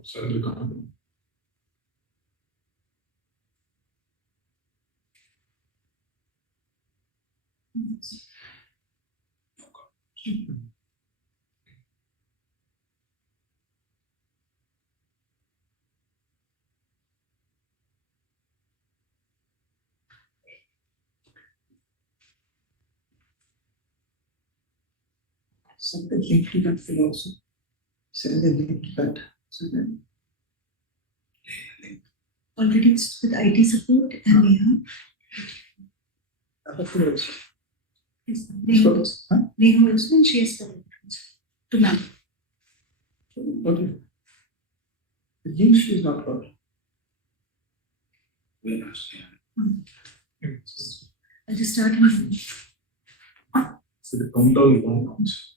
outside the company. Something linked to that fill also. Send the link to that. So then Already it's with IT support and we have other fill also. Neha Huh? also and she has the to ma'am. Okay. The link she is not got. Very nice. I'll just start with So the countdown one comes.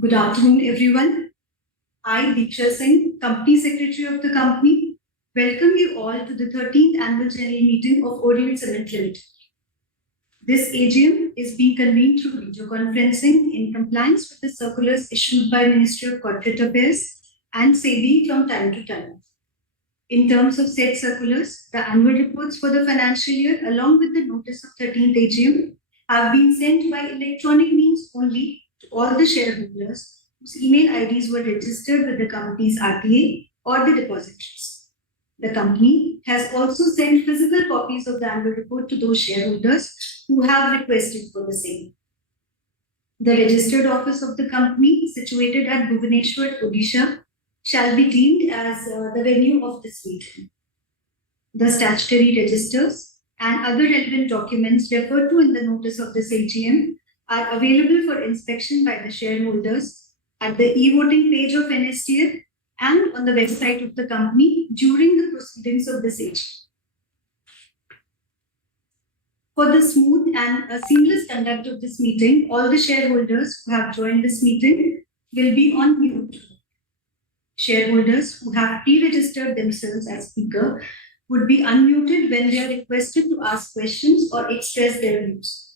Good afternoon, everyone. I, Diksha Singh, Company Secretary of the company, welcome you all to the 13th Annual General Meeting of Orient Cement Limited. This AGM is being convened through video conferencing in compliance with the circulars issued by Ministry of Corporate Affairs and SEBI from time to time. In terms of said circulars, the annual reports for the financial year along with the notice of 13th AGM have been sent by electronic means only to all the shareholders whose email IDs were registered with the company's RTA or the depositories. The company has also sent physical copies of the annual report to those shareholders who have requested for the same. The registered office of the company, situated at Bhubaneswar, Odisha, shall be deemed as the venue of this meeting. The statutory registers and other relevant documents referred to in the notice of this AGM are available for inspection by the shareholders at the e-voting page of NSDL and on the website of the company during the proceedings of this AGM. For the smooth and seamless conduct of this meeting, all the shareholders who have joined this meeting will be on mute. Shareholders who have pre-registered themselves as speaker would be unmuted when they are requested to ask questions or express their views.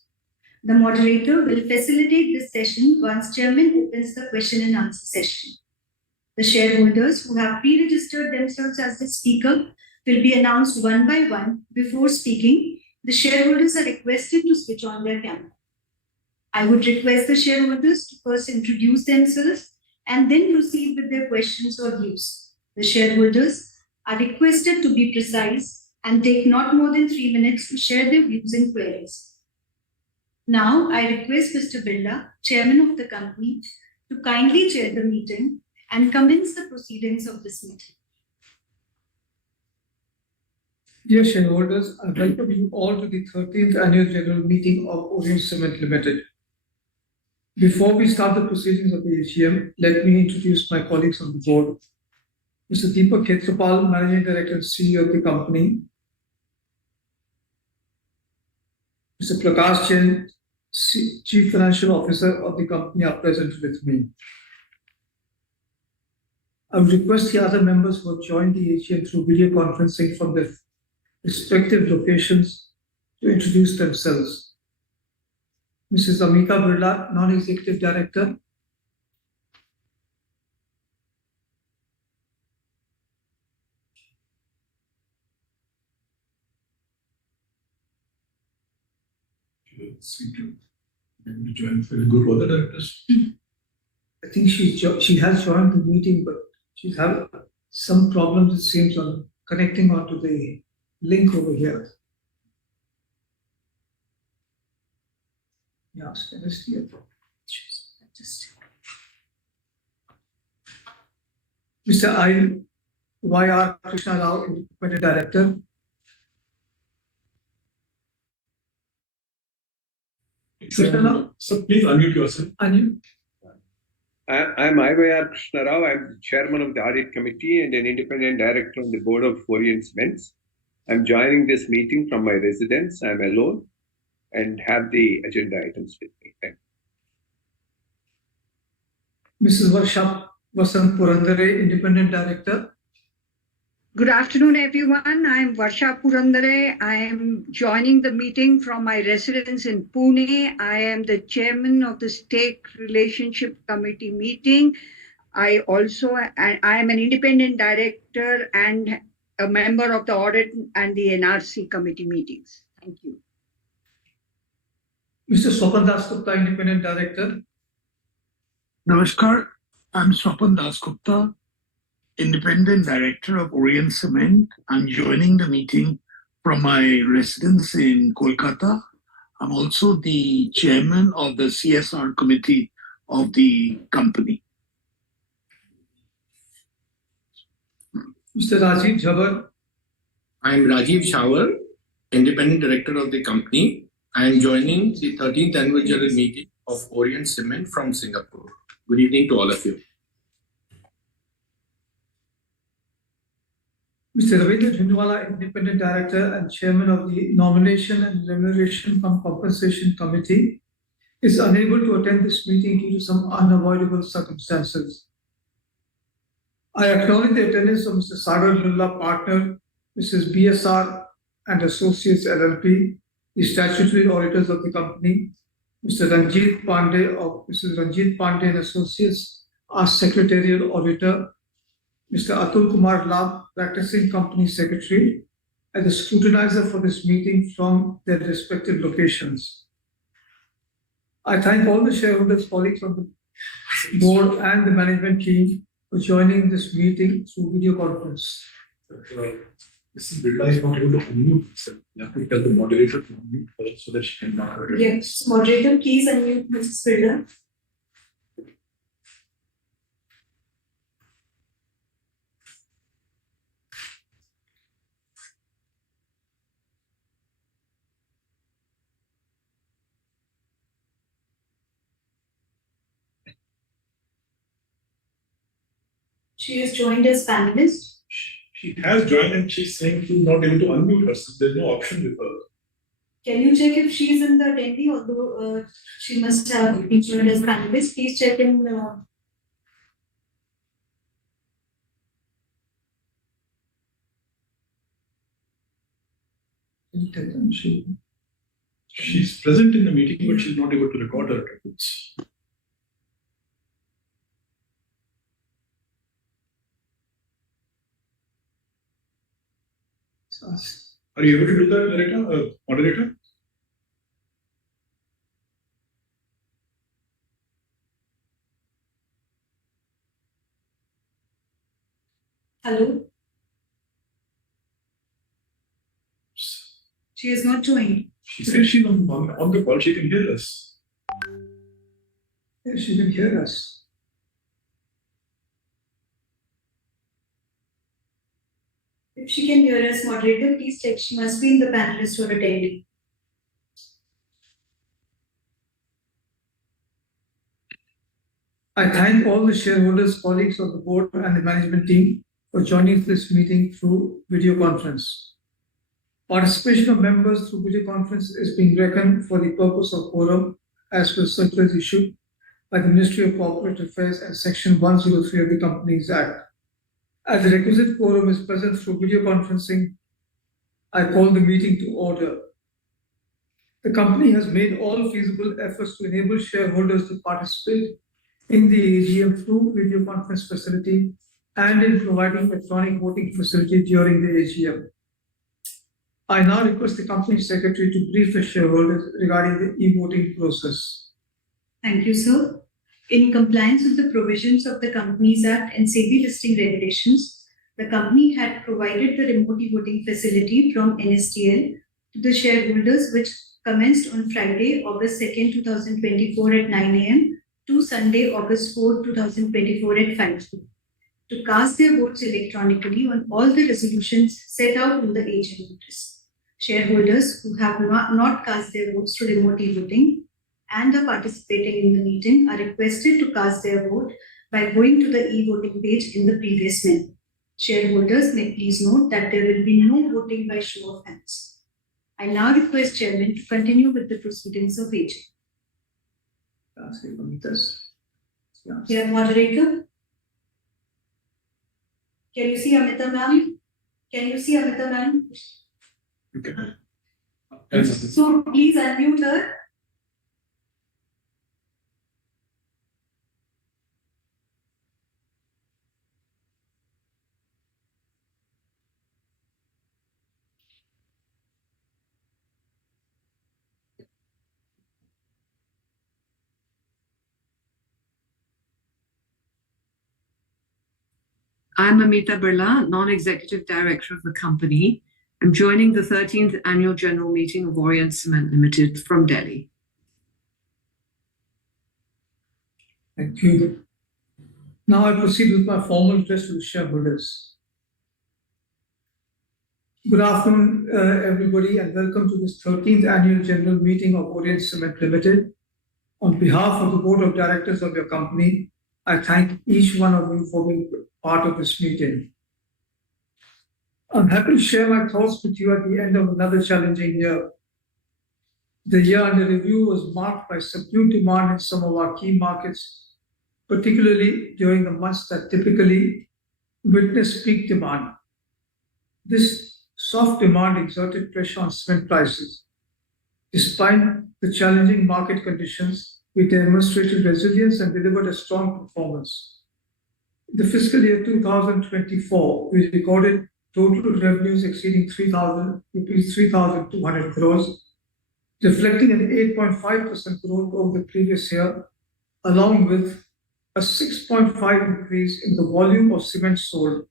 The moderator will facilitate this session once Chairman opens the question and answer session. The shareholders who have pre-registered themselves as the speaker will be announced one by one. Before speaking, the shareholders are requested to switch on their camera. I would request the shareholders to first introduce themselves and then proceed with their questions or views. The shareholders are requested to be precise and take not more than 3 minutes to share their views and queries. Now, I request Mr. Birla, Chairman of the company, to kindly chair the meeting and commence the proceedings of this meeting. Dear shareholders, I welcome you all to the 13th Annual General Meeting of Orient Cement Limited. Before we start the proceedings of the AGM, let me introduce my colleagues on the board. Mr. Deepak Khetrapal, Managing Director and CEO of the company. Mr. Prakash Jain, Chief Financial Officer of the company, are present with me. I would request the other members who have joined the AGM through video conferencing from their respective locations to introduce themselves. Mrs. Amita Birla, Non-Executive Director. Maybe join very good other directors. I think she has joined the meeting, but she's had some problems, it seems, on connecting onto the link over here. Yes, can I see it? Mr. Y.R. Krishna Rao, Independent Director. Krishna Rao. So please unmute yourself. Unmute. I'm I.Y.R. Krishna Rao. I'm Chairman of the Audit Committee and an Independent Director on the Board of Orient Cements. I'm joining this meeting from my residence. I'm alone and have the agenda items with me. Thank Mrs. Varsha Vasant Purandare, Independent Director. Good afternoon, everyone. I am Varsha Purandare. I am joining the meeting from my residence in Pune. I am the chairman of the Stake Relationship Committee meeting. I am an independent director and a member of the audit and the NRC committee meetings. Thank you. Mr. Swapan Das Gupta, Independent Director. Namaskar, I'm Swapan Das Gupta, Independent Director of Orient Cement. I'm joining the meeting from my residence in Kolkata. I'm also the chairman of the CSR committee of the company. Mr. Rajiv Jhabbar. I am Rajiv Shawar, Independent Director of the company. I am joining the 13th Annual General Meeting of Orient Cement from Singapore. Good evening to all of you. Mr. Ravindra Jhunjhunwala, Independent Director and Chairman of the Nomination and Remuneration from Compensation Committee, is unable to attend this meeting due to some unavoidable circumstances. I acknowledge the attendance of Mr. Sagar Lulla, Partner, Mrs. BSR and Associates LLP, the statutory auditors of the company, Mr. Ranjit Pandey of Mrs. Ranjit Pandey and Associates, our Secretarial Auditor, Mr. Atul Kumar Lab, Practicing Company Secretary, and the scrutinizer for this meeting from their respective locations. I thank all the shareholders, colleagues from the board and the management team for joining this meeting through video conference. Mrs. Birla is not able to unmute herself. You have to tell the moderator to unmute her so that she can moderate. Yes, moderator, please unmute Mrs. Birla. She is joined as panelist. She has joined and she's saying she's not able to unmute herself. There's no option with her. Can you check if she is in the attendee, although she must have been joined as panelist? Please check in. She's present in the meeting, but she's not able to record her attendance. Are you able to do that, moderator? Hello? She is not joined. She says she's on the call. She can hear us. Yes, she can hear us. If she can hear us, moderator, please check. She must be in the panelist or attendee. I thank all the shareholders, colleagues of the board and the management team for joining this meeting through video conference. Participation of members through video conference is being reckoned for the purpose of quorum as per circulars issued by the Ministry of Corporate Affairs and Section 103 of the Companies Act. As the requisite quorum is present through video conferencing, I call the meeting to order. The company has made all feasible efforts to enable shareholders to participate in the AGM through video conference facility and in providing electronic voting facility during the AGM. I now request the company secretary to brief the shareholders regarding the e-voting process. Thank you, sir. In compliance with the provisions of the Companies Act and SEBI listing regulations, the company had provided the remote e-voting facility from NSDL to the shareholders, which commenced on Friday, August 2nd, 2024 at 9 a.m. to Sunday, August 4th, 2024 at 5 p.m. to cast their votes electronically on all the resolutions set out in the AGM notice. Shareholders who have not cast their votes through remote e-voting and are participating in the meeting are requested to cast their vote by going to the e-voting page in the previous menu. Shareholders may please note that there will be no voting by show of hands. I now request Chairman to continue with the proceedings of AGM. Dear moderator. Can you see Amita ma'am? Can you see Amita ma'am? Okay. So please unmute her. I'm Amita Birla, Non-Executive Director of the company. I'm joining the 13th Annual General Meeting of Orient Cement Limited from Delhi. Thank you. Now I proceed with my formal address to the shareholders. Good afternoon, everybody, and welcome to this 13th Annual General Meeting of Orient Cement Limited. On behalf of the Board of Directors of your company, I thank each one of you for being part of this meeting. I'm happy to share my thoughts with you at the end of another challenging year. The year under review was marked by subdued demand in some of our key markets, particularly during the months that typically witness peak demand. This soft demand exerted pressure on cement prices. Despite the challenging market conditions, we demonstrated resilience and delivered a strong performance. In the fiscal year 2024, we recorded total revenues exceeding 3,200 crores, reflecting an 8.5% growth over the previous year, along with a 6.5% increase in the volume of cement sold.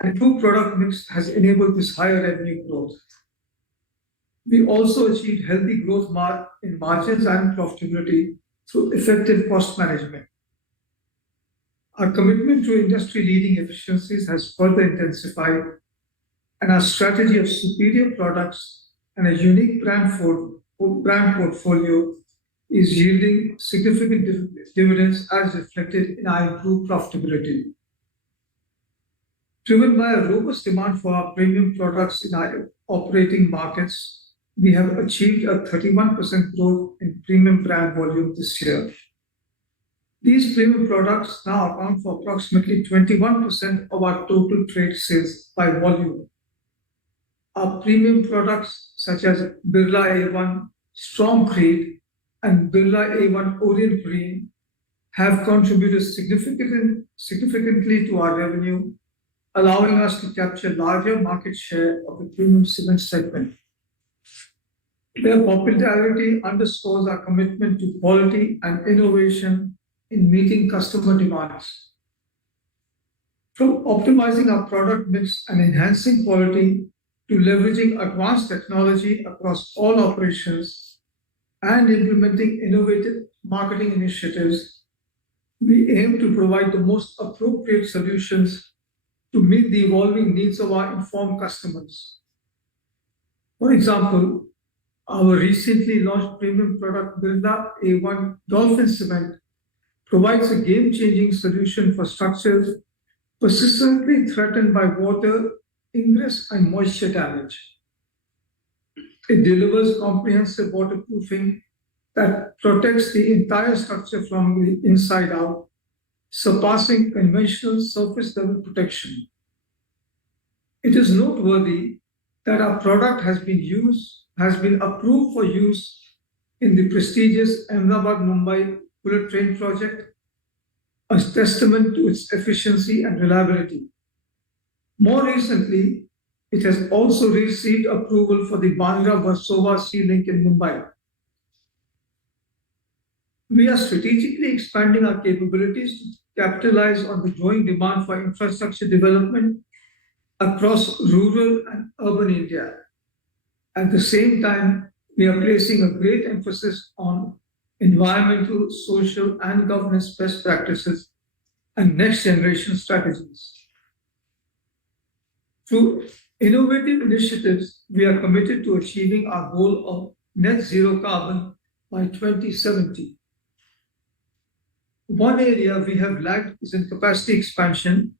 An improved product mix has enabled this higher revenue growth. We also achieved healthy growth in margins and profitability through effective cost management. Our commitment to industry-leading efficiencies has further intensified, and our strategy of superior products and a unique brand portfolio is yielding significant dividends as reflected in our improved profitability. Driven by a robust demand for our premium products in our operating markets, we have achieved a 31% growth in premium brand volume this year. These premium products now account for approximately 21% of our total trade sales by volume. Our premium products such as Birla A1 Strong Grade and Birla A1 Orient Green have contributed significantly to our revenue, allowing us to capture larger market share of the premium cement segment. Their popularity underscores our commitment to quality and innovation in meeting customer demands. From optimizing our product mix and enhancing quality to leveraging advanced technology across all operations and implementing innovative marketing initiatives, we aim to provide the most appropriate solutions to meet the evolving needs of our informed customers. For example, our recently launched premium product Birla A1 Dolphin Cement provides a game-changing solution for structures persistently threatened by water ingress and moisture damage. It delivers comprehensive waterproofing that protects the entire structure from the inside out, surpassing conventional surface level protection. It is noteworthy that our product has been approved for use in the prestigious Ahmedabad-Mumbai bullet train project, a testament to its efficiency and reliability. More recently, it has also received approval for the Bandra-Versova Sea Link in Mumbai. We are strategically expanding our capabilities to capitalize on the growing demand for infrastructure development across rural and urban India. At the same time, we are placing a great emphasis on environmental, social, and governance best practices and next generation strategies. Through innovative initiatives, we are committed to achieving our goal of net zero carbon by 2070. One area we have lagged is in capacity expansion,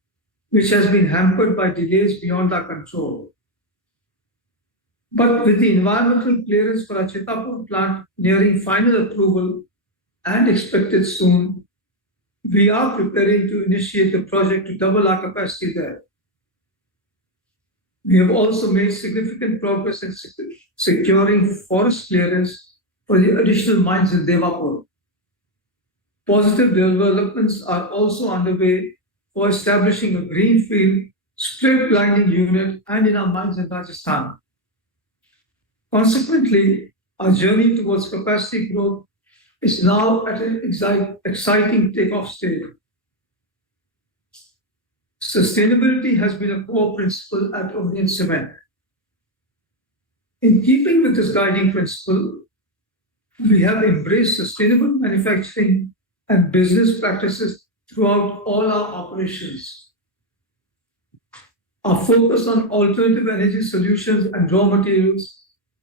which has been hampered by delays beyond our control. But with the environmental clearance for our Chitapur plant nearing final approval, and expected soon, we are preparing to initiate the project to double our capacity there. We have also made significant progress in securing forest clearance for the additional mines in Devapur. Positive developments are also underway for establishing a greenfield split grinding unit and in our mines in Rajasthan. Consequently, our journey towards capacity growth is now at an exciting takeoff stage. Sustainability has been a core principle at Orient Cement. In keeping with this guiding principle, we have embraced sustainable manufacturing and business practices throughout all our operations. Our focus on alternative energy solutions and raw materials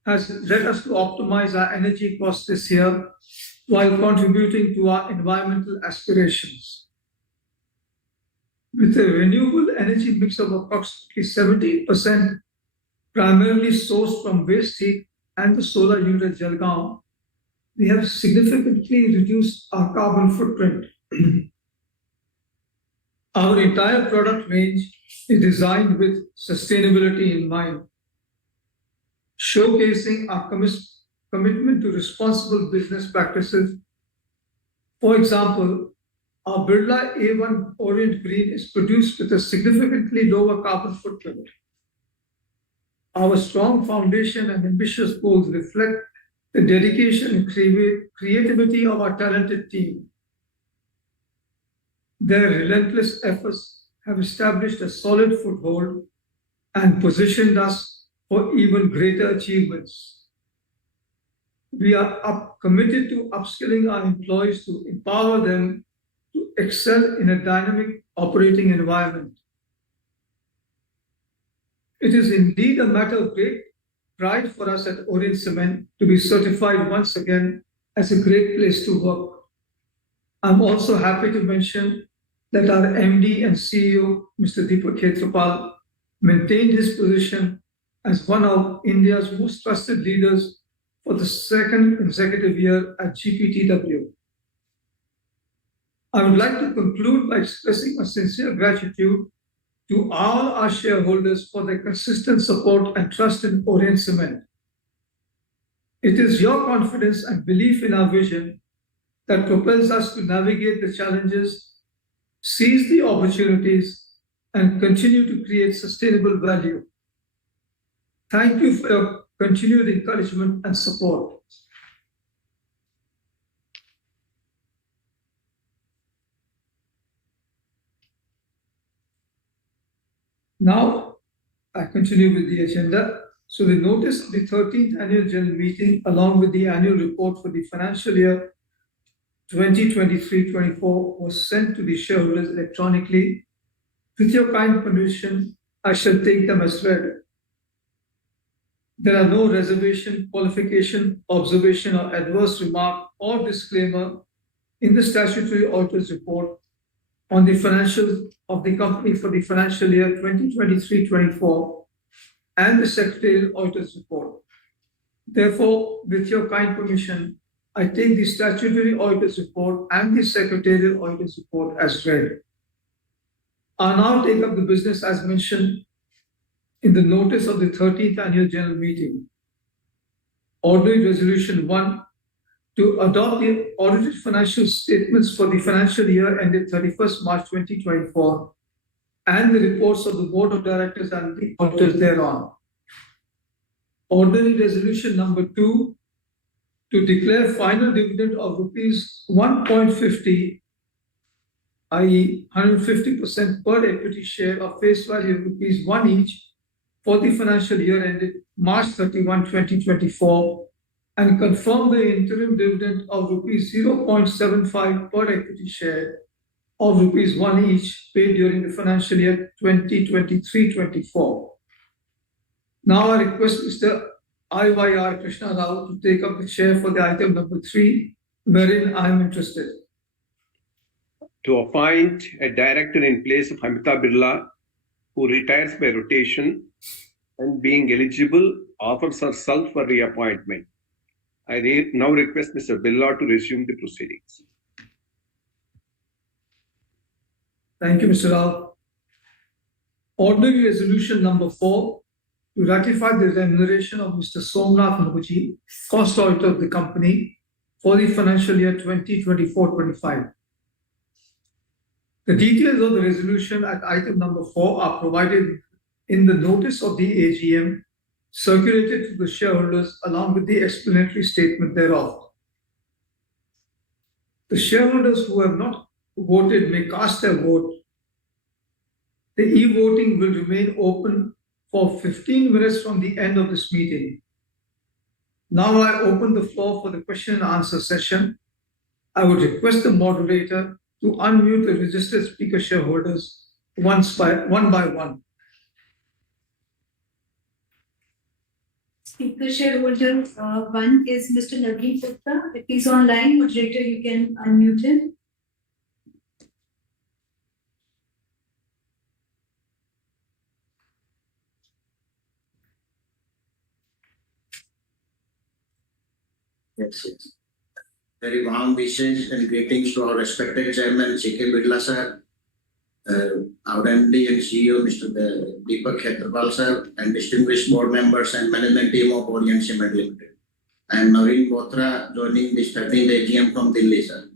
has led us to optimize our energy costs this year while contributing to our environmental aspirations. With a renewable energy mix of approximately 70%, primarily sourced from waste heat and the solar unit at Jalgaon, we have significantly reduced our carbon footprint. Our entire product range is designed with sustainability in mind, showcasing our commitment to responsible business practices. For example, our Birla A1 Orient Green is produced with a significantly lower carbon footprint. Our strong foundation and ambitious goals reflect the dedication and creativity of our talented team. Their relentless efforts have established a solid foothold and positioned us for even greater achievements. We are committed to upskilling our employees to empower them to excel in a dynamic operating environment. It is indeed a matter of great pride for us at Orient Cement to be certified once again as a great place to work. I'm also happy to mention that our MD and CEO, Mr. Deepak Khetrapal, maintained his position as one of India's most trusted leaders for the second consecutive year at GPTW. I would like to conclude by expressing a sincere gratitude to all our shareholders for their consistent support and trust in Orient Cement. It is your confidence and belief in our vision that propels us to navigate the challenges, seize the opportunities, and continue to create sustainable value. Thank you for your continued encouragement and support. Now, I continue with the agenda. So the notice of the 13th Annual General Meeting, along with the annual report for the financial year 2023-24, was sent to the shareholders electronically. With your kind permission, I shall take them as read. There are no reservation, qualification, observation, or adverse remark or disclaimer in the statutory auditor's report on the financials of the company for the financial year 2023-24 and the secretarial auditor's report. Therefore, with your kind permission, I take the statutory auditor's report and the secretarial auditor's report as read. I now take up the business as mentioned in the notice of the 13th Annual General Meeting. Ordinary Resolution 1, to adopt the audited financial statements for the financial year ended 31st March 2024 and the reports of the Board of Directors and the auditors thereon. Ordinary Resolution number 2, to declare final dividend of rupees 1.50, i.e. 150% per equity share of face value of rupees 1 each for the financial year ended March 31, 2024, and confirm the interim dividend of rupees 0.75 per equity share of rupees 1 each paid during the financial year 2023-24. Now I request Mr. IYR Krishna Rao to take up the chair for the item number 3, wherein I am interested. To appoint a director in place of Amita Birla, who retires by rotation and being eligible, offers herself for reappointment. now request Mr. Billa to resume the proceedings. Thank you, Mr. Rao. Ordinary resolution number 4 to ratify the remuneration of Mr. Somnath Mukherjee, cost auditor of the company for the financial year 2024-25. The details of the resolution at item number 4 are provided in the notice of the AGM circulated to the shareholders along with the explanatory statement thereof. The shareholders who have not voted may cast their vote. The e-voting will remain open for 15 minutes from the end of this meeting. Now I open the floor for the question and answer session. I would request the moderator to unmute the registered speaker shareholders one by one. Speaker shareholder one is Mr. Naveen Gupta. If he's online, moderator, you can unmute him. Yes, yes. Very warm wishes and greetings to our respected chairman, J.K. Birla sir, our MD and CEO, Mr. Deepak Khetrapal sir, and distinguished board members and management team of Orient Cement Limited. I am Naveen Bothra, joining this 13th AGM from Delhi, sir.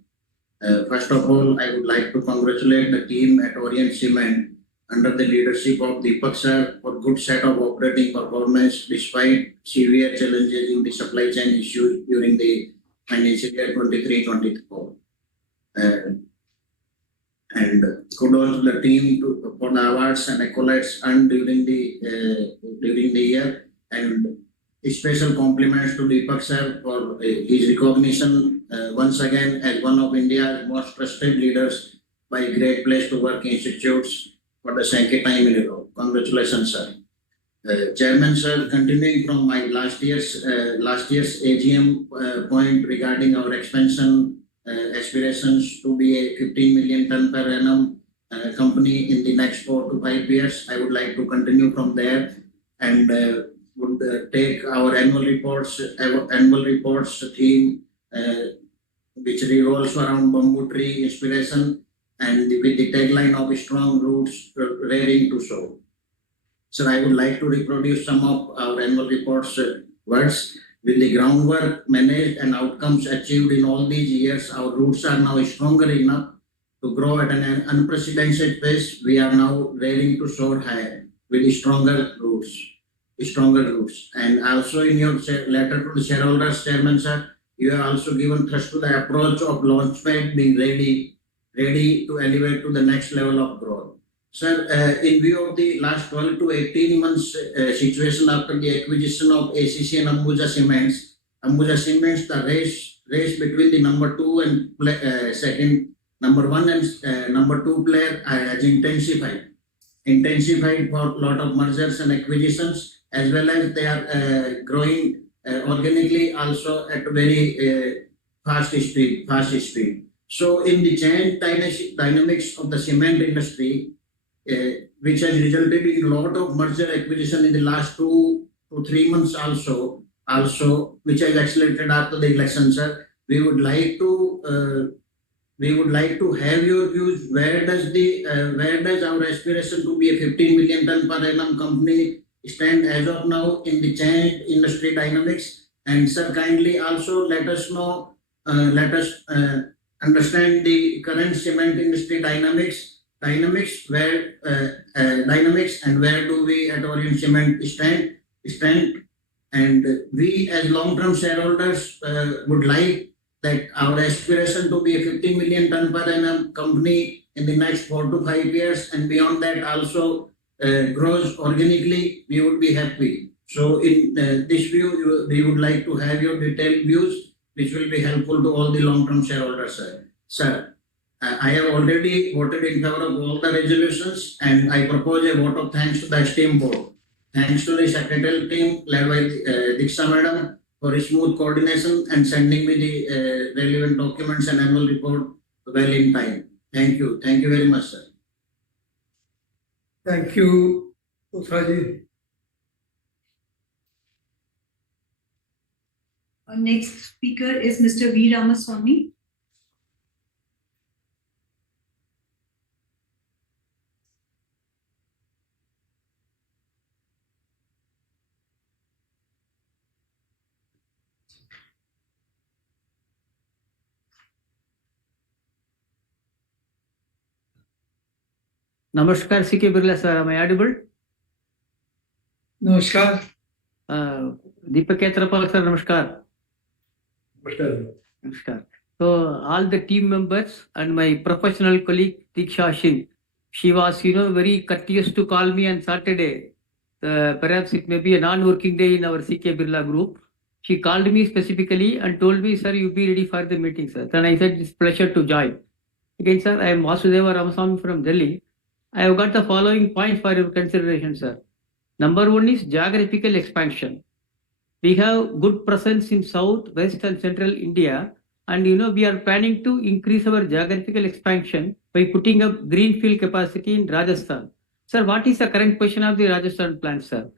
First of all, I would like to congratulate the team at Orient Cement under the leadership of Deepak sir for good set of operating performance despite severe challenges in the supply chain issues during the financial year 23-24. And kudos to the team for the awards and accolades earned during the year, and special compliments to Deepak sir for his recognition once again as one of India's most trusted leaders by Great Place to Work Institutes for the second time in a row. Congratulations, sir. Chairman sir, continuing from my last year's AGM point regarding our expansion aspirations to be a 15 million ton per annum company in the next 4 to 5 years, I would like to continue from there and would take our annual reports theme which revolves around bamboo tree inspiration and with the tagline of strong roots rearing to sow. So I would like to reproduce some of our annual reports words. With the groundwork managed and outcomes achieved in all these years, our roots are now stronger enough to grow at an unprecedented pace. We are now ready to soar higher with stronger roots. And also in your letter to the shareholders, Chairman sir, you have also given thrust to the approach of launchpad being ready to elevate to the next level of growth. Sir, in view of the last 12 to 18 months situation after the acquisition of ACC and Ambuja Cements, the race between the number 2 and number 1 and number 2 player has intensified for a lot of mergers and acquisitions, as well as they are growing organically also at a very fast speed. So in the change dynamics of the cement industry, which has resulted in a lot of merger acquisition in the last 2 to 3 months also which has accelerated after the election, sir. We would like to have your views. Where does our aspiration to be a 15 million ton per annum company stand as of now in the change industry dynamics? And sir, kindly also let us understand the current cement industry dynamics and where do we at Orient Cement stand. And we as long-term shareholders would like that our aspiration to be a 15 million ton per annum company in the next 4 to 5 years and beyond that also grows organically, we would be happy. So in this view, we would like to have your detailed views, which will be helpful to all the long-term shareholders, sir. Sir, I have already voted in favor of all the resolutions, and I propose a vote of thanks to the esteemed board. Thanks to the secretarial team led by Diksha Madam for smooth coordination and sending me the relevant documents and annual report well in time. Thank you. Thank you very much, sir. Thank you, Bothraji. Our next speaker is Mr. V. Ramaswamy. Namaskar, C.K. Birla sir. Am I audible? Namaskar. Deepak Ketrapal sir, namaskar. Namaskar. So all the team members and my professional colleague Diksha Singh, she was, very courteous to call me on Saturday. Perhaps it may be a non-working day in our CK Birla group. She called me specifically and told me, sir, you be ready for the meeting, sir. Then I said, it's pleasure to join. Again, sir, I am Vasudeva Ramaswamy from Delhi. I have got the following points for your consideration, sir. Number one is geographical expansion. We have good presence in South, West and Central India. And we are planning to increase our geographical expansion by putting up greenfield capacity in Rajasthan. Sir, what is the current position of the Rajasthan plan, sir?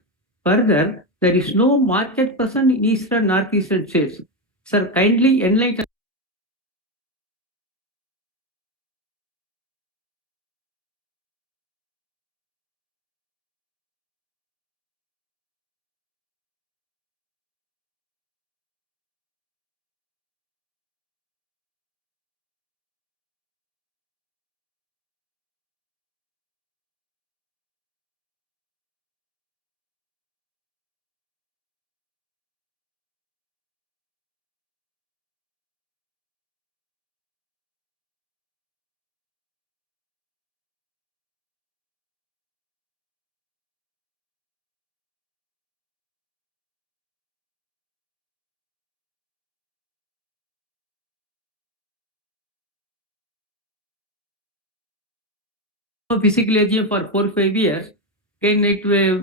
Further, there is no market presence in eastern, northeastern states. Sir, kindly enlighten. Physical AGM for 4-5 years. Again,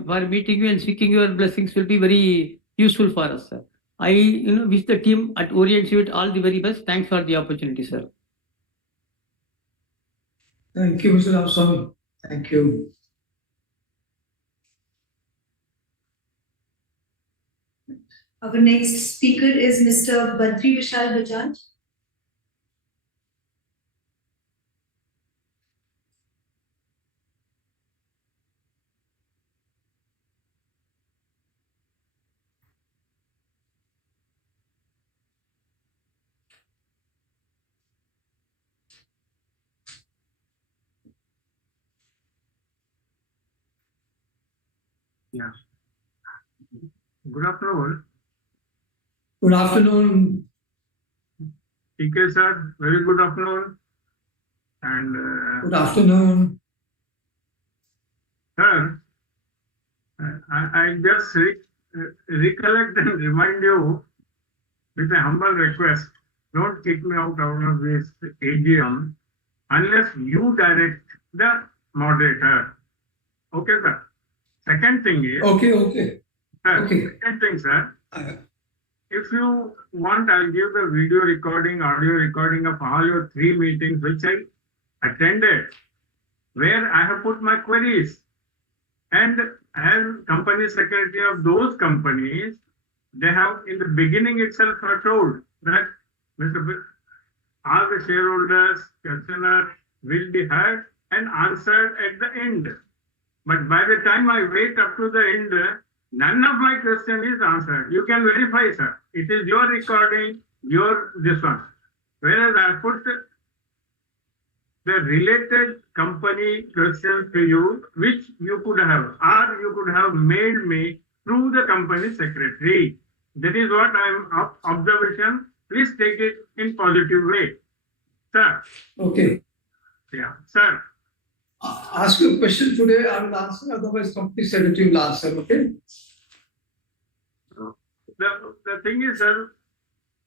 for meeting you and seeking your blessings will be very useful for us, sir. I wish the team at Orient Suite all the very best. Thanks for the opportunity, sir. Thank you, Mr. Ramaswamy. Thank you. Our next speaker is Mr. Badri Vishal Bajaj. Yeah. Good afternoon. Good afternoon. TK sir, very good afternoon. And Good afternoon. sir, I just recollect and remind you with a humble request, don't kick me out of this AGM unless you direct the moderator. Okay, sir. Second thing is, Okay. sir, Okay. second thing, sir, if you want, I'll give the video recording, audio recording of all your 3 meetings which I attended, where I have put my queries. And as company secretary of those companies, they have in the beginning itself are told that all the shareholders' questionnaire will be heard and answered at the end. But by the time I wait up to the end, none of my question is answered. You can verify, sir. It is your recording, this one. Whereas I put the related company questions to you, which you could have, or you could have mailed me through the company secretary. That is what I am observation. Please take it in positive way. Sir. Okay. Yeah, sir. Ask your question today, I will answer, otherwise company secretary will answer, okay? The thing is, sir,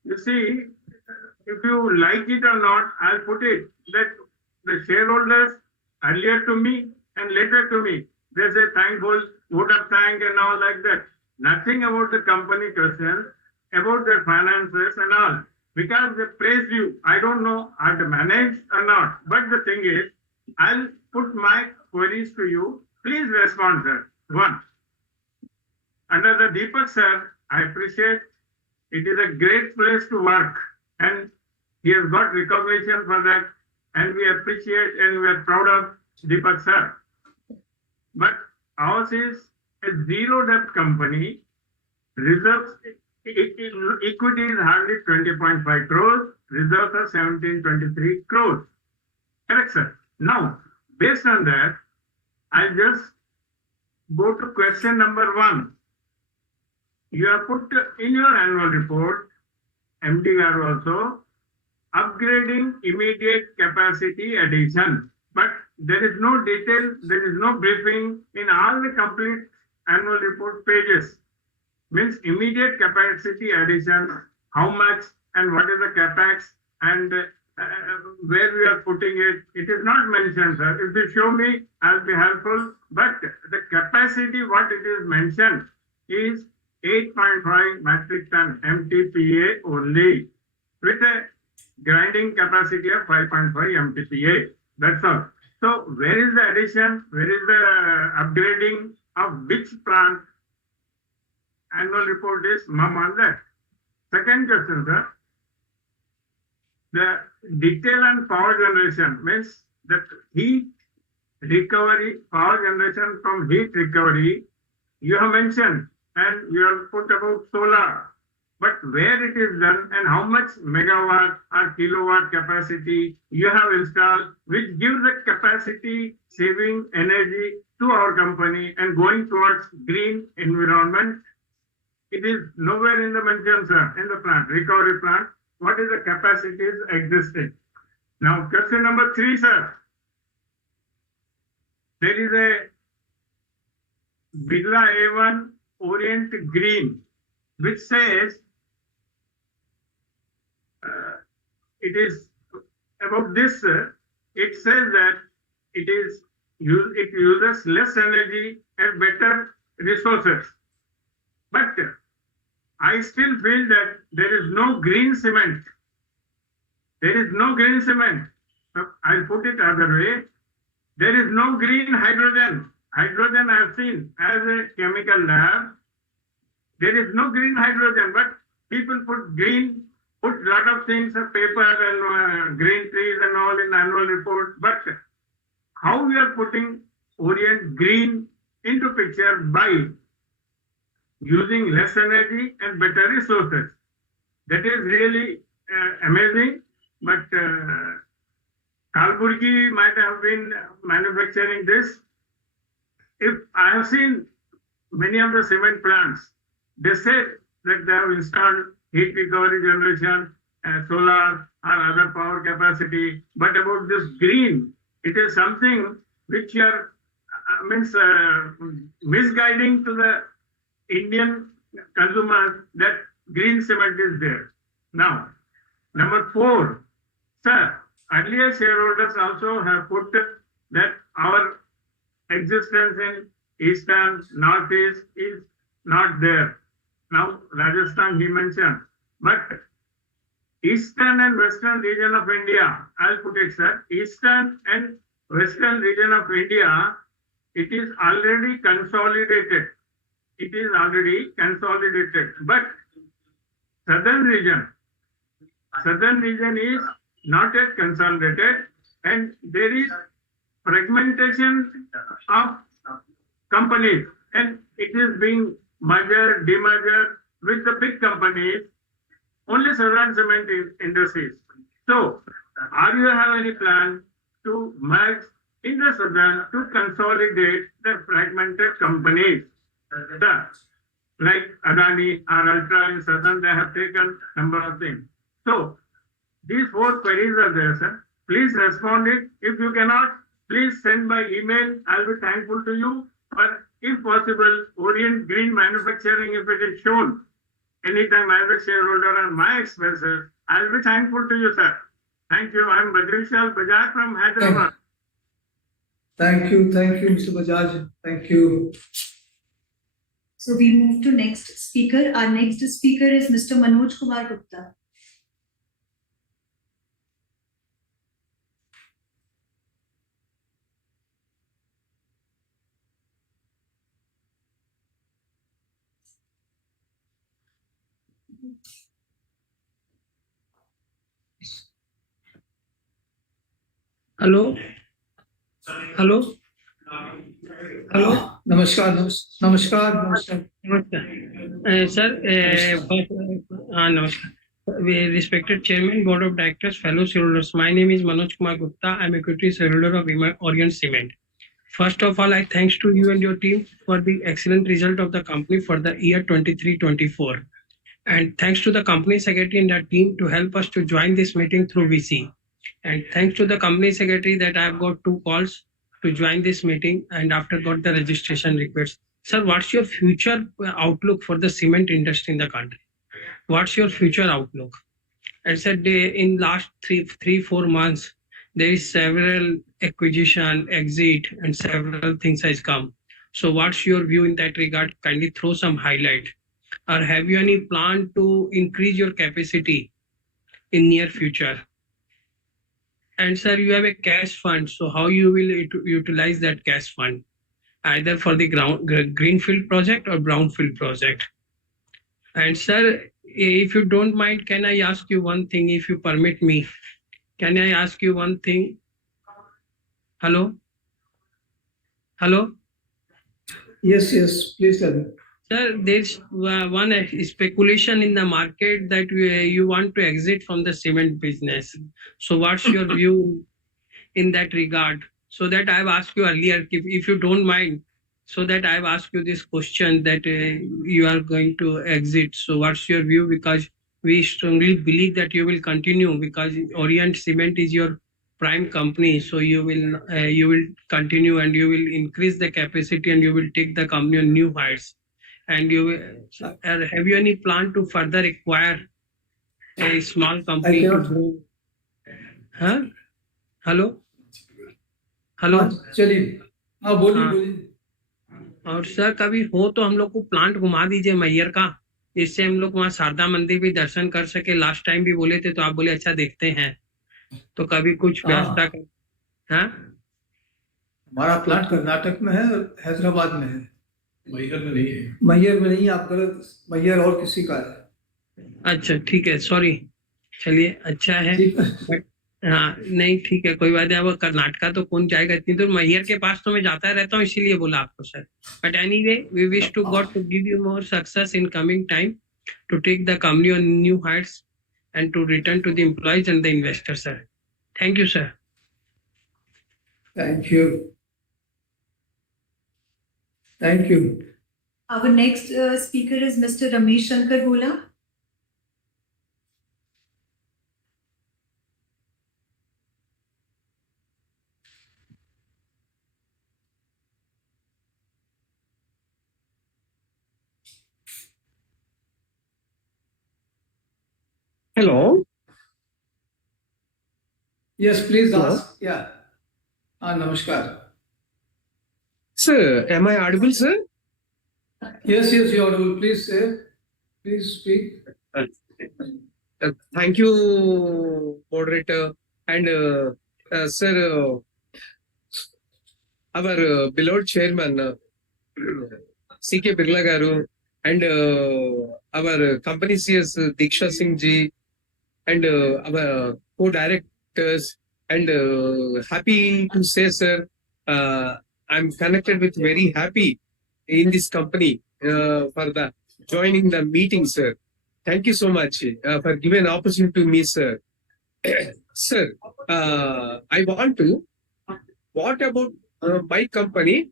you see, if you like it or not, I'll put it that the shareholders earlier to me and later to me, they say thankful, vote of thank and all like that. Nothing about the company questions, about their finances and all. Because they praise you. I don't know how to manage or not. But the thing is, I'll put my queries to you. Please respond, sir. One. Under the Deepak, sir, I appreciate It is a great place to work, and he has got recognition for that, and we appreciate and we are proud of Deepak sir. But ours is a zero debt company. Reserves, equity is hardly 20.5 crores, reserves are 1723 crores. Correct, sir. Now, based on that, I just go to question number 1. You have put in your annual report, MDR also, upgrading immediate capacity addition. But there is no detail, there is no briefing in all the complete annual report pages. Means immediate capacity addition, how much and what is the capex and where we are putting it. It is not mentioned, sir. If you show me, I'll be helpful. But the capacity, what it is mentioned, is 8.5 metric ton MTPA only, with a grinding capacity of 5.5 MTPA. That's all. So where is the addition? Where is the upgrading of which plant? Annual report is mum on that. Second question, sir. The detail on power generation means that heat recovery, power generation from heat recovery, you have mentioned and you have put about solar. But where it is done and how much megawatt or kilowatt capacity you have installed, which gives the capacity saving energy to our company and going towards green environment. It is nowhere in the mention, sir, in the plant, recovery plant. What is the capacities existing? Now, question number 3, sir. There is a Birla A1 Orient Green, which says it is about this. It says that it uses less energy and better resources. But I still feel that there is no green cement. There is no green cement. I'll put it other way. There is no green hydrogen. Hydrogen I have seen as a chemical lab. There is no green hydrogen, but people put lot of things, paper and green trees and all in annual report. But how we are putting Orient Green into picture by using less energy and better resources. That is really amazing. But Kalburgi might have been manufacturing this. If I have seen many of the cement plants, they say that they have installed heat recovery generation, solar or other power capacity. But about this green, it is something which are misguiding to the Indian consumers that green cement is there. Now, number 4, sir, earlier shareholders also have put that our existence in Eastern, Northeast is not there. Now, Rajasthan he mentioned, but Eastern and Western region of India, I'll put it, sir, Eastern and Western region of India, it is already consolidated. It is already consolidated. But Southern region is not yet consolidated, and there is fragmentation of companies, and it is being merged, demerged with the big companies, only Southern cement industries. So, are you have any plan to merge in the Southern to consolidate the fragmented companies? Like Adani or Ultra in Southern, they have taken number of things. So, these 4 queries are there, sir. Please respond it. If you cannot, please send by email. I'll be thankful to you. But if possible, Orient Green Manufacturing, if it is shown anytime as a shareholder on my expenses, I'll be thankful to you, sir. Thank you. I'm Badrishal Bajaj from Hyderabad. Thank you, Mr. Bajaj. Thank you. So we move to next speaker. Our next speaker is Mr. Manoj Kumar Gupta. Hello hello hello नमस्कार नमस्कार नमस्कार। नमस्कार sir हाँ नमस्कार respected chairman board of directors fellow shareholders, my name is Manoj Kumar Gupta. I'm equity shareholder of Orient Cement. First of all, I thanks to you and your team for the excellent result of the company for the year 23-24, and thanks to the company secretary and the team to help us to join this meeting through VC. And thanks to the company secretary that I've got 2 calls to join this meeting and after got the registration request. Sir, what's your future outlook for the cement industry in the country? What's your future outlook? I said in last 4 months, there is several acquisition, exit, and several things has come. So what's your view in that regard? Kindly throw some highlight. Or have you any plan to increase your capacity in near future? And sir, you have a cash fund, so how you will utilize that cash fund, either for the greenfield project or brownfield project? And sir, if you don't mind, can I ask you one thing, if you permit me? Can I ask you one thing? Hello? Hello? Yes, please tell me. Sir, there's one speculation in the market that you want to exit from the cement business. So what's your view in that regard? So that I've asked you earlier, if you don't mind, so that I've asked you this question that you are going to exit. So what's your view? Because we strongly believe that you will continue, because Orient Cement is your prime company. So you will continue and you will increase the capacity and you will take the company on new heights. And have you any plan to further acquire a small company to grow? Huh? Hello? Hello चलिए हाँ बोलिए। और sir कभी हो तो हम लोग को प्लांट घुमा दीजिए मैयर का, इससे हम लोग वहाँ शारदा मंदिर भी दर्शन कर सके। लास्ट टाइम भी बोले थे तो आप बोले अच्छा देखते हैं, तो कभी कुछ व्यवस्था कर। हाँ, हमारा प्लांट कर्नाटक में है और हैदराबाद में है, मैयर में नहीं है। मैयर में नहीं, आप गलत, मैयर और किसी का है। अच्छा ठीक है, सॉरी। चलिए अच्छा है, हाँ नहीं ठीक है, कोई बात नहीं। अब कर्नाटका तो कौन जाएगा इतनी दूर, मैयर के पास तो मैं जाता रहता हूँ, इसीलिए बोला आपको sir. But anyway, we wish to God to give you more success in coming time, to take the company on new heights and to return to the employees and the investors, sir. Thank you, sir. Thank you. Thank you. Our next speaker is Mr. Ramesh Shankar Gola. Hello. Yes, please Hello? ask. Yeah. Namaskar. Sir, am I audible, sir? Yes, you're audible. Please say. Please speak. Thank you, moderator. And sir, our beloved chairman, C.K. Birla Garu, and our company CS Diksha Singh ji, and our co-directors, and happy to say, sir, I'm connected with very happy in this company for the joining the meeting, sir. Thank you so much for giving an opportunity to me, sir. Sir, I want to, what about my company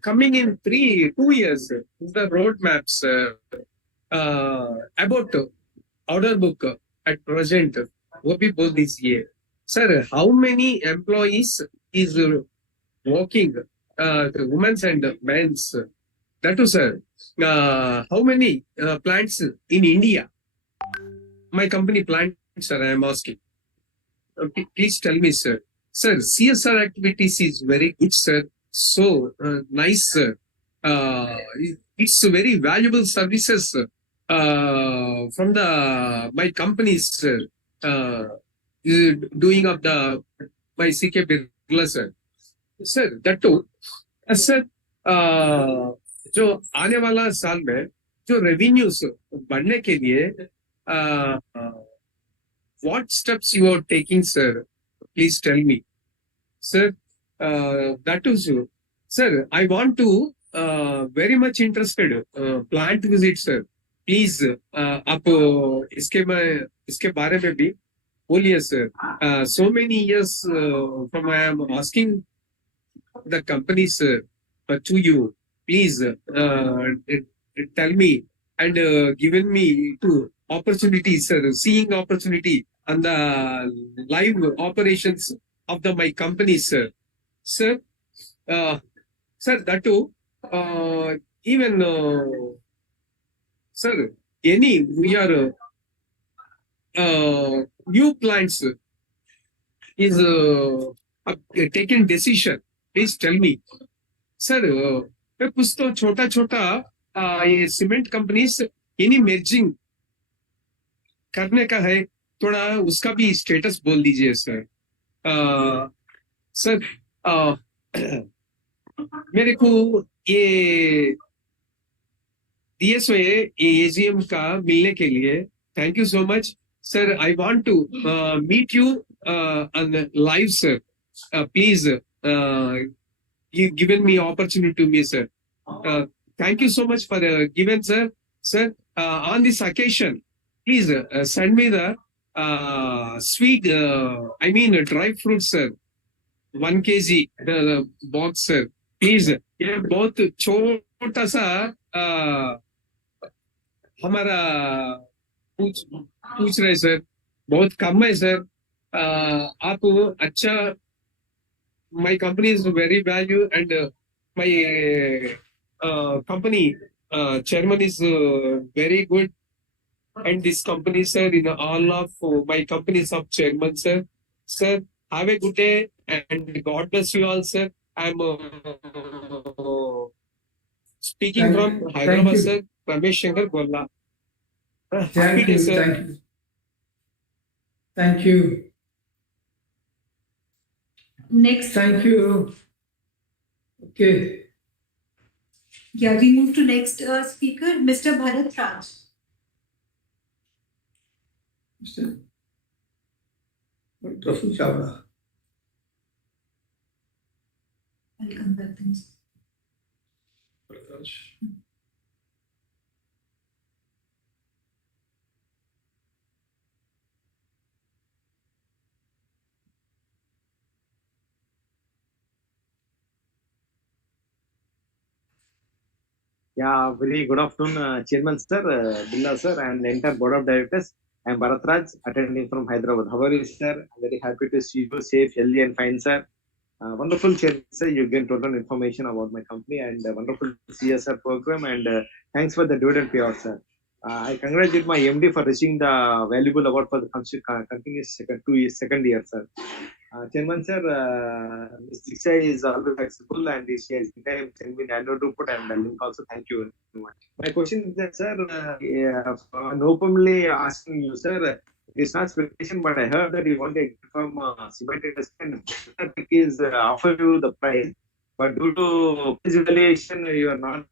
coming in 2 years, the roadmaps about order book at present, what we both this year. Sir, how many employees is working, the women's and men's? That too, sir. How many plants in India? My company plant, sir, I am asking. Please tell me, sir. Sir, CSR activities is very good, sir. So nice, sir. It's very valuable services from the my companies, sir. Doing of the by CK Birla, sir. Sir, that too, sir. जो आने वाला साल में जो revenues बढ़ने के लिए what steps you are taking, sir? Please tell me, sir. That is, sir. I want to very much interested plant visit, sir. Please, आप इसके बारे में भी बोलिए, sir. So many years from I am asking the companies to you. Please tell me and given me to opportunities, sir. Seeing opportunity and the live operations of the my companies, sir. Sir, sir, that too, even, sir, any, we are new plants is taken decision. Please tell me, sir, कुछ तो छोटा छोटा ये cement companies इन्हीं merging करने का है, थोड़ा उसका भी स्टेटस बोल दीजिए, सर. सर, मेरे को ये DSO ये AGM का मिलने के लिए thank you so much, sir. I want to meet you on live, sir. Please, you given me opportunity to me, sir. Thank you so much for given, sir. Sir, on this occasion, please send me the sweet, I mean dry fruits, sir. 1 kg box, sir. Please, ये बहुत छोटा सा हमारा पूछ रहे, sir. बहुत कम है, sir. आप अच्छा, my company is very value and my company chairman is very good, and this company, sir, in all of my companies of chairman, sir. Sir, have a good day and God bless you all, sir. I'm speaking from Hyderabad, sir. Ramesh Shankar Golla. Thank you, sir. thank you. Thank you. Next. Thank you. Okay. Yeah, we move to next speaker, Mr. Bharat Raj. Mr. Praful Chawla. Welcome back. Thanks. Yeah, very good afternoon, Chairman sir, Billa sir, and the entire board of directors. I am Bharat Raj, attending from Hyderabad. How are you, sir? I'm very happy to see you safe, healthy, and fine, sir. Wonderful, Chairman sir. You get total information about my company and wonderful CSR program. And thanks for the dividend payout, sir. I congratulate my MD for receiving the valuable award for the continuous second year, sir. Chairman sir, Ms. Diksha is always flexible and she has sent me the annual report and the link also. Thank you very much. My question is that, sir, openly asking you, sir, it's not speculation, but I heard that you want to from cement industry and it is offer you the price, but due to price evaluation, you are not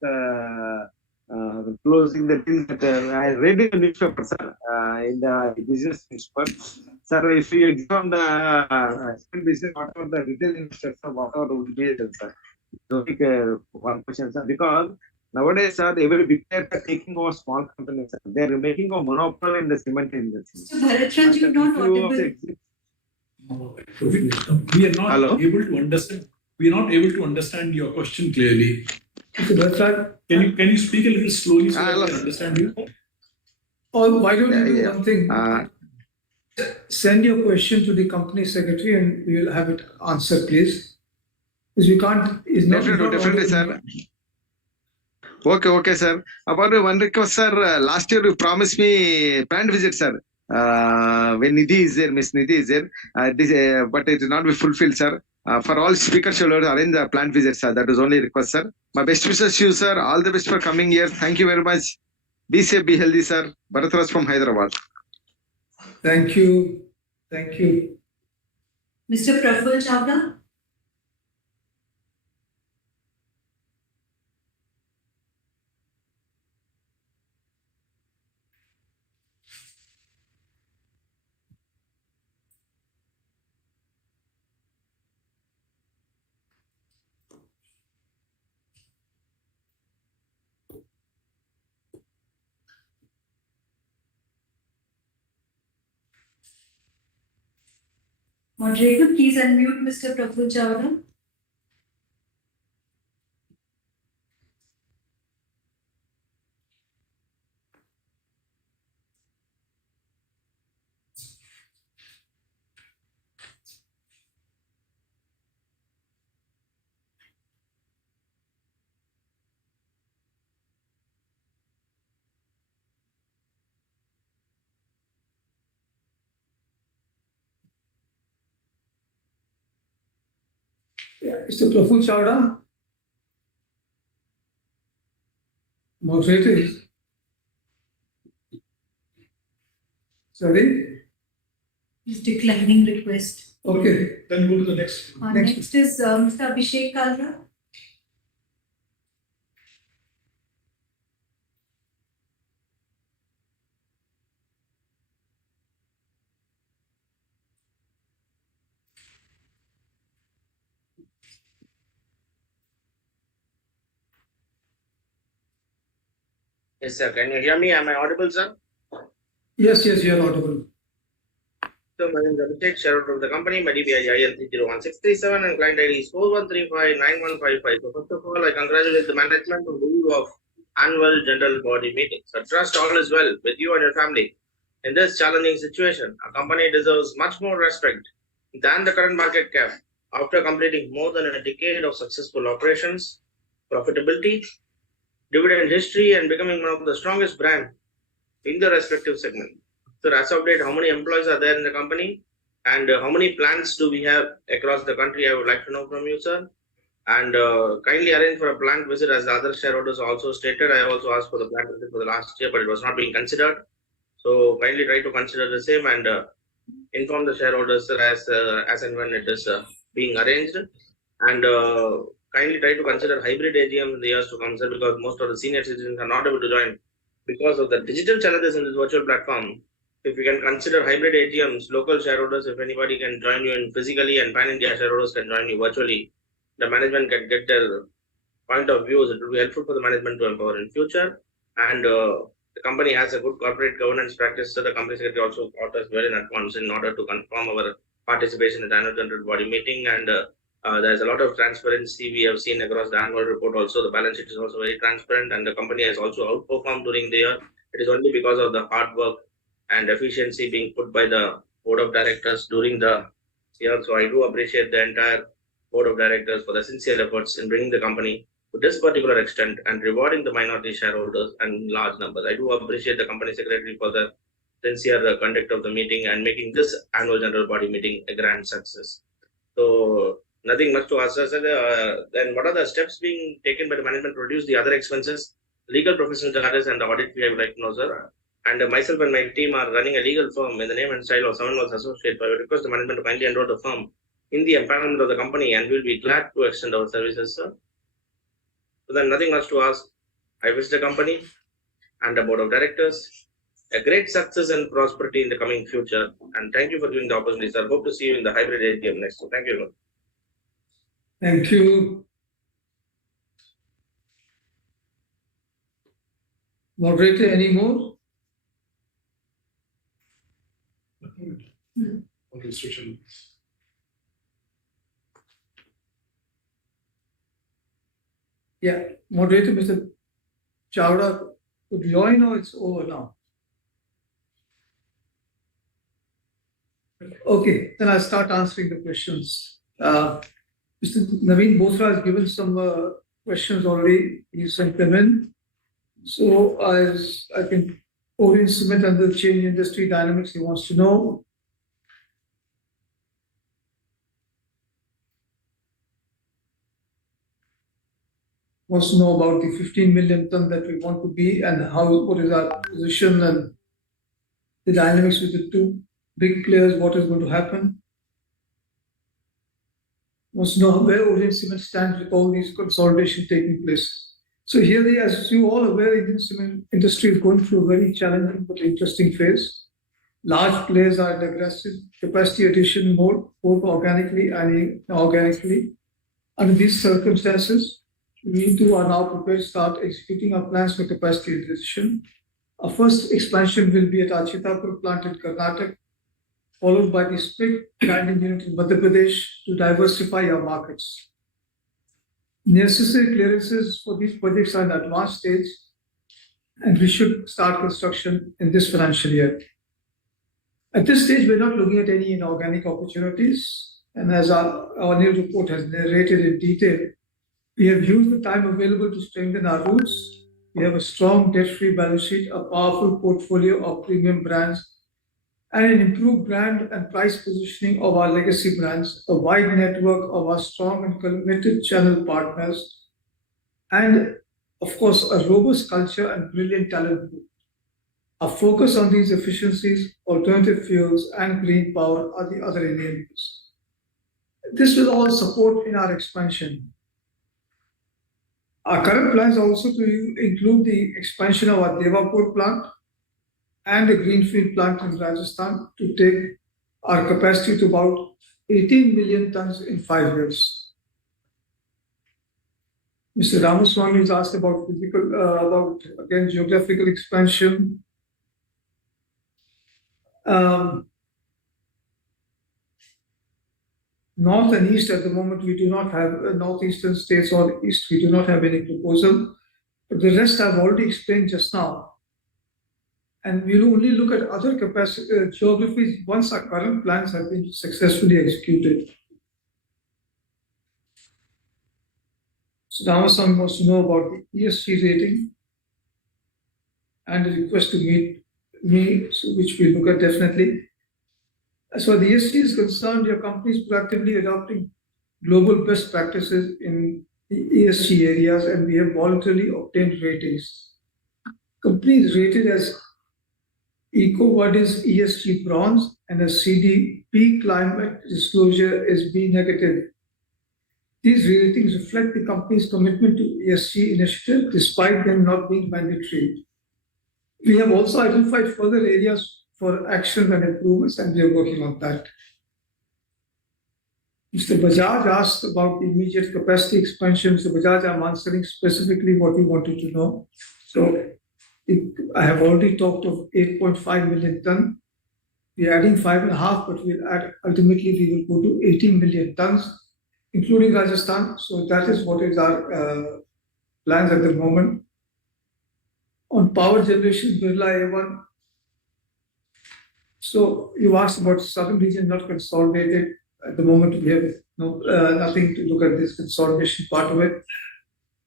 closing the deal. That I read in the newspaper, sir, in the business newspaper. Sir, if you examine the business, what are the retail investors, what are would be it, sir? So, one question, sir, because nowadays, sir, every big player are taking over small companies, sir. They are making a monopoly in the cement industry. So Bharat Raj, you're not audible. We are not Hello? able to understand. We are not able to understand your question clearly. So that's right. Can you speak a little slowly so that Hello. we can understand you? Or why don't you do Yeah. one thing? Send your question to the company secretary and we will have it answered, please. Because we can't, it's not. Definitely, sir. Okay, sir. About one request, sir. Last year you promised me plant visit, sir. When Nidhi is there, Miss Nidhi is there, but it will not be fulfilled, sir. For all speakers, you will arrange the plant visit, sir. That was only request, sir. My best wishes to you, sir. All the best for coming year. Thank you very much. Be safe, be healthy, sir. Bharat Raj from Hyderabad. Thank you. Thank you. Mr. Praful Chawla. Moderator, please unmute Mr. Praful Chawla. Yeah, Mr. Praful Chawda. Moderator. Sorry. He's declining request. Okay, Then go to the next. Next is Mr. Abhishek Kalra. Yes, sir. Can you hear me? Am I audible, sir? Yes, you are audible. So, my name is Abhishek, shareholder of the company. My DPI IN 301637 and client ID is 41359155. So, first of all, I congratulate the management on the eve of annual general body meeting. So, trust all is well with you and your family. In this challenging situation, our company deserves much more respect than the current market cap. After completing more than a decade of successful operations, profitability, dividend history, and becoming one of the strongest brands in the respective segment. So, as of date, how many employees are there in the company, and how many plants do we have across the country? I would like to know from you, sir. And kindly arrange for a plant visit, as the other shareholders also stated. I also asked for the plant visit for the last year, but it was not being considered. So, kindly try to consider the same and inform the shareholders as and when it is being arranged. And kindly try to consider hybrid AGM in the years to come, sir, because most of the senior citizens are not able to join because of the digital challenges in this virtual platform. If we can consider hybrid AGMs, local shareholders, if anybody can join you in physically and pan-India shareholders can join you virtually, the management can get their point of views. It will be helpful for the management to empower in future. And the company has a good corporate governance practice, so the company secretary also taught us well in advance in order to confirm our participation in the annual general body meeting. And there's a lot of transparency we have seen across the annual report. Also, the balance sheet is also very transparent, and the company has also outperformed during the year. It is only because of the hard work and efficiency being put by the board of directors during the year. So I do appreciate the entire board of directors for the sincere efforts in bringing the company to this particular extent and rewarding the minority shareholders and large numbers. I do appreciate the company secretary for the sincere conduct of the meeting and making this annual general body meeting a grand success. So nothing much to ask, sir. Then what are the steps being taken by the management to reduce the other expenses, legal professional charges, and the audit fee? I would like to know, sir. And myself and my team are running a legal firm in the name and style of someone was associated. I would request the management to kindly enroll the firm in the empowerment of the company, and we'll be glad to extend our services, sir. So then nothing much to ask. I wish the company and the board of directors a great success and prosperity in the coming future. And thank you for giving the opportunity, sir. Hope to see you in the hybrid AGM next. So thank you. Thank you. Moderator, any more? Restriction. Yeah, moderator, Mr. Chawda could join or it's over now? Okay, then I'll start answering the questions. Mr. Naveen Bothra has given some questions already. He sent them in. So as I can Orient Cement and the change industry dynamics he wants to know. Wants to know about the 15 million ton that we want to be and what is our position and the dynamics with the two big players, what is going to happen. Wants to know where Orient Cement stands with all these consolidation taking place. So here, as you all aware, Indian cement industry is going through a very challenging but interesting phase. Large players are in aggressive capacity addition mode, both organically and inorganically. Under these circumstances, we too are now prepared to start executing our plans for capacity addition. Our first expansion will be at our Chitapur plant in Karnataka, followed by the split grinding unit in Madhya Pradesh to diversify our markets. Necessary clearances for these projects are in advanced stage, and we should start construction in this financial year. At this stage, we're not looking at any inorganic opportunities, and as our new report has narrated in detail, we have used the time available to strengthen our roots. We have a strong debt-free balance sheet, a powerful portfolio of premium brands, and an improved brand and price positioning of our legacy brands, a wide network of our strong and committed channel partners, and of course, a robust culture and brilliant talent pool. Our focus on these efficiencies, alternative fuels, and green power are the other enablers. This will all support in our expansion. Our current plans also to include the expansion of our Devapur plant and a greenfield plant in Rajasthan to take our capacity to about 18 million tons in 5 years. Mr. Ramaswamy has asked about geographical expansion. North and East at the moment, we do not have northeastern states or East, we do not have any proposal. But the rest I've already explained just now. And we'll only look at other geographies once our current plans have been successfully executed. So Ramaswamy wants to know about the ESG rating and a request to meet me, which we'll look at definitely. As far as the ESG is concerned, your company is proactively adopting global best practices in the ESG areas, and we have voluntarily obtained ratings. Company is rated as EcoVadis ESG Bronze and a CDP Climate Disclosure is B negative. These ratings reflect the company's commitment to ESG initiative despite them not being mandatory. We have also identified further areas for action and improvements, and we are working on that. Mr. Bajaj asked about the immediate capacity expansion. Mr. Bajaj, I'm answering specifically what you wanted to know. So I have already talked of 8.5 million ton. We're adding 5.5, but we'll add, ultimately we will go to 18 million tons, including Rajasthan. So that is what is our plans at the moment. On power generation, Birla A1. So you asked about southern region not consolidated. At the moment, we have nothing to look at this consolidation part of it.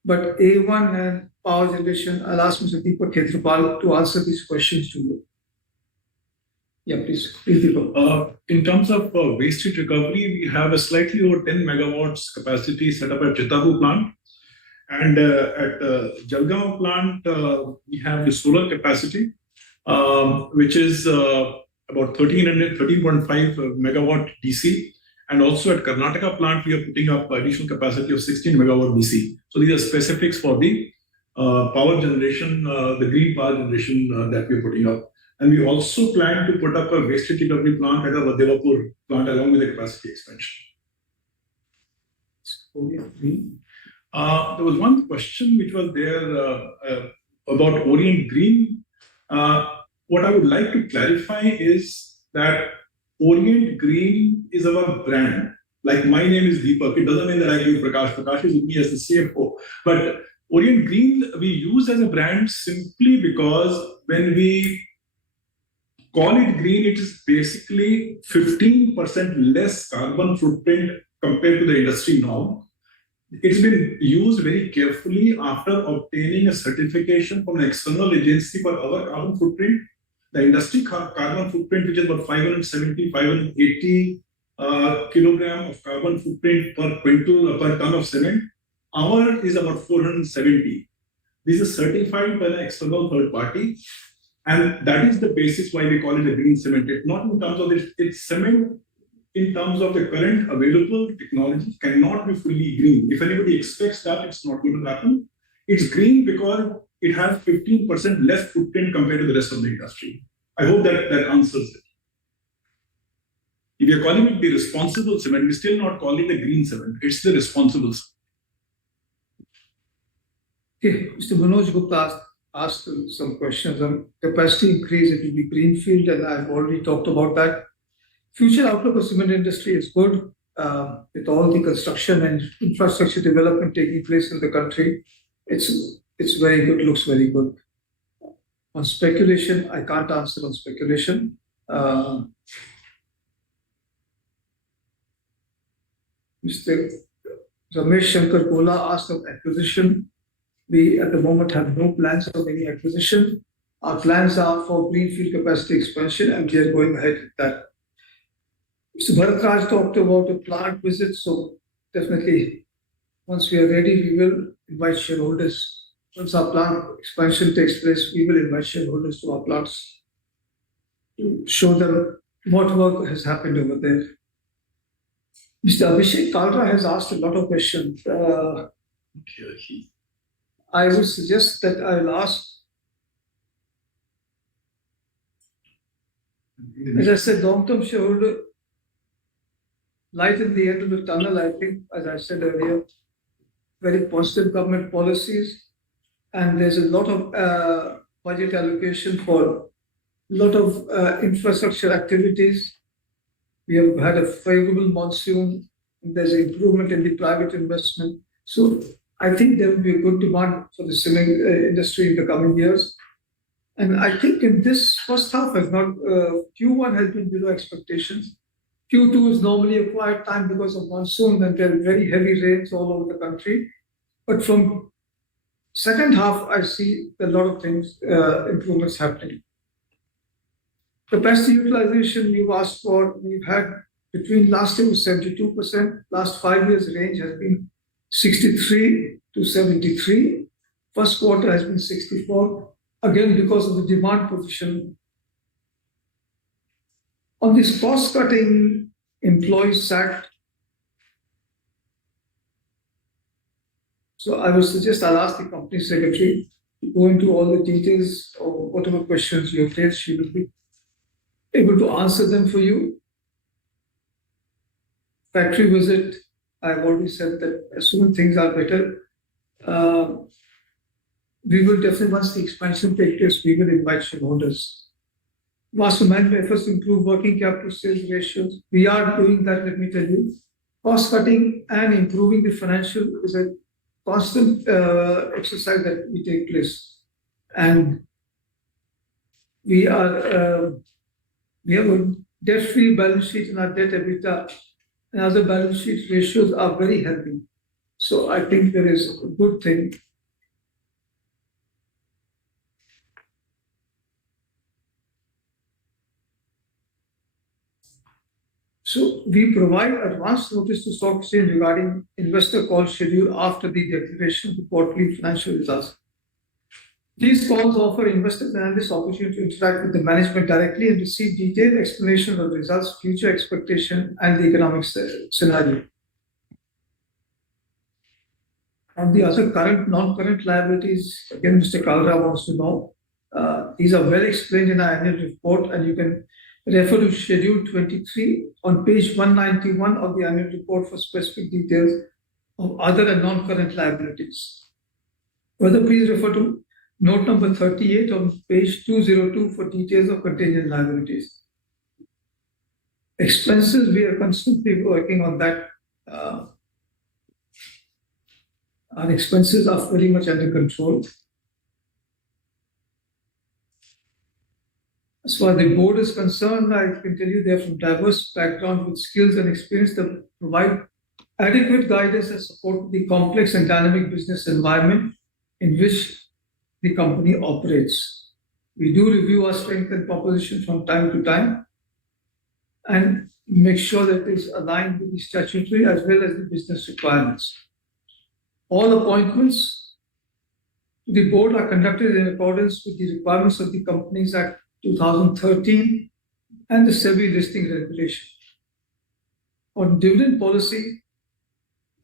But A1 and power generation, I'll ask Mr. Deepak Khetrapal to answer these questions to you. Yeah, please, Deepak. In terms of waste heat recovery, we have a slightly over 10 megawatts capacity set up at Chitabu plant. And at Jalgaon plant, we have the solar capacity, which is about 13.5 megawatt DC. And also at Karnataka plant, we are putting up additional capacity of 16 megawatt DC. So these are specifics for the power generation, the green power generation that we're putting up. And we also plan to put up a waste heat recovery plant at our Devapur plant along with the capacity expansion. There was one question which was there about Orient Green. What I would like to clarify is that Orient Green is our brand. Like my name is Deepak. It doesn't mean that I give Prakash. Prakash is with me as the CFO. But Orient Green we use as a brand simply because when we call it green, it is basically 15% less carbon footprint compared to the industry norm. It's been used very carefully after obtaining a certification from an external agency for our carbon footprint. The industry carbon footprint, which is about 570, 580 kilogram of carbon footprint per ton of cement, our is about 470. This is certified by an external third party, and that is the basis why we call it a green cement. It's not in terms of it's cement. In terms of the current available technology, cannot be fully green. If anybody expects that, it's not going to happen. It's green because it has 15% less footprint compared to the rest of the industry. I hope that answers it. If you're calling it the responsible cement, we're still not calling it the green cement. It's the responsible cement. Okay, Mr. Manoj Gupta asked some questions on capacity increase. It will be greenfield, and I've already talked about that. Future outlook of cement industry is good, with all the construction and infrastructure development taking place in the country. It's very good, looks very good. On speculation, I can't answer on speculation. Mr. Ramesh Shankar Kola asked of acquisition. We at the moment have no plans of any acquisition. Our plans are for greenfield capacity expansion, and we are going ahead with that. Mr. Bharatraj talked about a plant visit, so definitely once we are ready, we will invite shareholders. Once our plant expansion takes place, we will invite shareholders to our plants to show them what work has happened over there. Mr. Abhishek Kalra has asked a lot of questions. I would suggest that I will ask, as I said, long-term shareholder, light in the end of the tunnel, I think, as I said earlier, very positive government policies, and there's a lot of budget allocation for a lot of infrastructure activities. We have had a favorable monsoon, and there's an improvement in the private investment. So I think there will be a good demand for the cement industry in the coming years. And I think in this first half has not, Q1 has been below expectations. Q2 is normally a quiet time because of monsoon and there are very heavy rains all over the country. But from second half, I see a lot of things, improvements happening. Capacity utilization you asked for, we've had between last year was 72%, last 5 years range has been 63 to 73. First quarter has been 64, again because of the demand position. On this cost-cutting employees act, so I would suggest I'll ask the company secretary to go into all the details or whatever questions you have raised. She will be able to answer them for you. Factory visit, I've already said that as soon as things are better, we will definitely, once the expansion takes place, we will invite shareholders. Vast amount of efforts to improve working capital sales ratios. We are doing that, let me tell you. Cost cutting and improving the financial is a constant exercise that we take place. And we have a debt-free balance sheet, and our debt EBITDA and other balance sheet ratios are very healthy. So I think there is a good thing. So we provide advance notice to stock exchange regarding investor call schedule after the declaration of the quarterly financial results. These calls offer investors and analysts opportunity to interact with the management directly and receive detailed explanation of the results, future expectation, and the economic scenario. On the other current, non-current liabilities, again, Mr. Kalra wants to know. These are well explained in our annual report, and you can refer to Schedule 23 on page 191 of the annual report for specific details of other and non-current liabilities. Further, please refer to note number 38 on page 202 for details of contingent liabilities. Expenses, we are constantly working on that. Our expenses are very much under control. As far as the board is concerned, I can tell you they're from diverse backgrounds with skills and experience that provide adequate guidance and support the complex and dynamic business environment in which the company operates. We do review our strength and proposition from time to time and make sure that it is aligned with the statutory as well as the business requirements. All appointments to the board are conducted in accordance with the requirements of the Companies Act 2013 and the SEBI listing regulation. On dividend policy,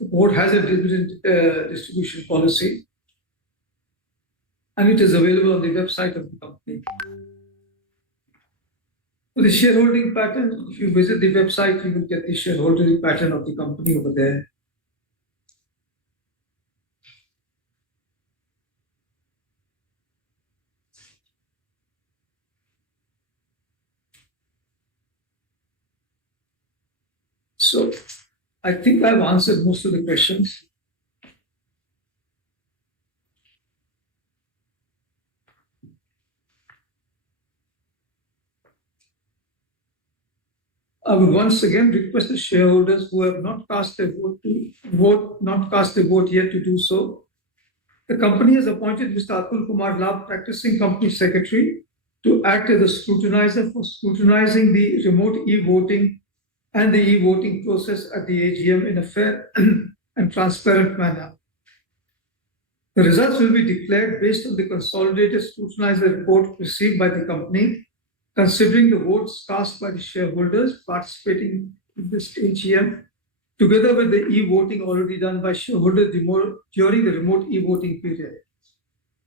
the board has a dividend distribution policy, and it is available on the website of the company. For the shareholding pattern, if you visit the website, you will get the shareholding pattern of the company over there. So I think I've answered most of the questions. I would once again request the shareholders who have not cast their vote yet to do so. The company has appointed Mr. Atul Kumar Lal, practicing company secretary, to act as a scrutinizer for scrutinizing the remote e-voting and the e-voting process at the AGM in a fair and transparent manner. The results will be declared based on the consolidated scrutinizer report received by the company, considering the votes cast by the shareholders participating in this AGM, together with the e-voting already done by shareholders during the remote e-voting period.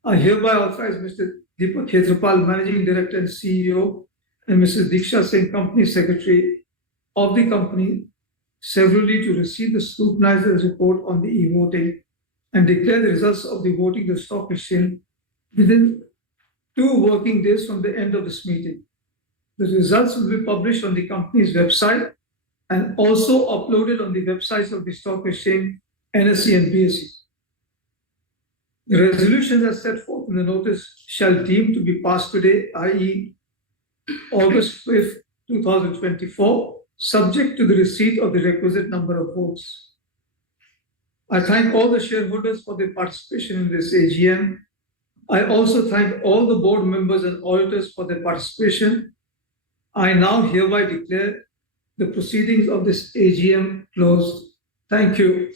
I hereby authorize Mr. Deepak Khetrapal, Managing Director and CEO, and Mrs. Diksha Singh, Company Secretary of the company, severally to receive the scrutinizer's report on the e-voting and declare the results of the voting the stock exchange within 2 working days from the end of this meeting. The results will be published on the company's website and also uploaded on the websites of the stock exchange, NSE and BSE. The resolutions as set forth in the notice shall deem to be passed today, i.e. August 5th, 2024, subject to the receipt of the requisite number of votes. I thank all the shareholders for their participation in this AGM. I also thank all the board members and auditors for their participation. I now hereby declare the proceedings of this AGM closed. Thank you.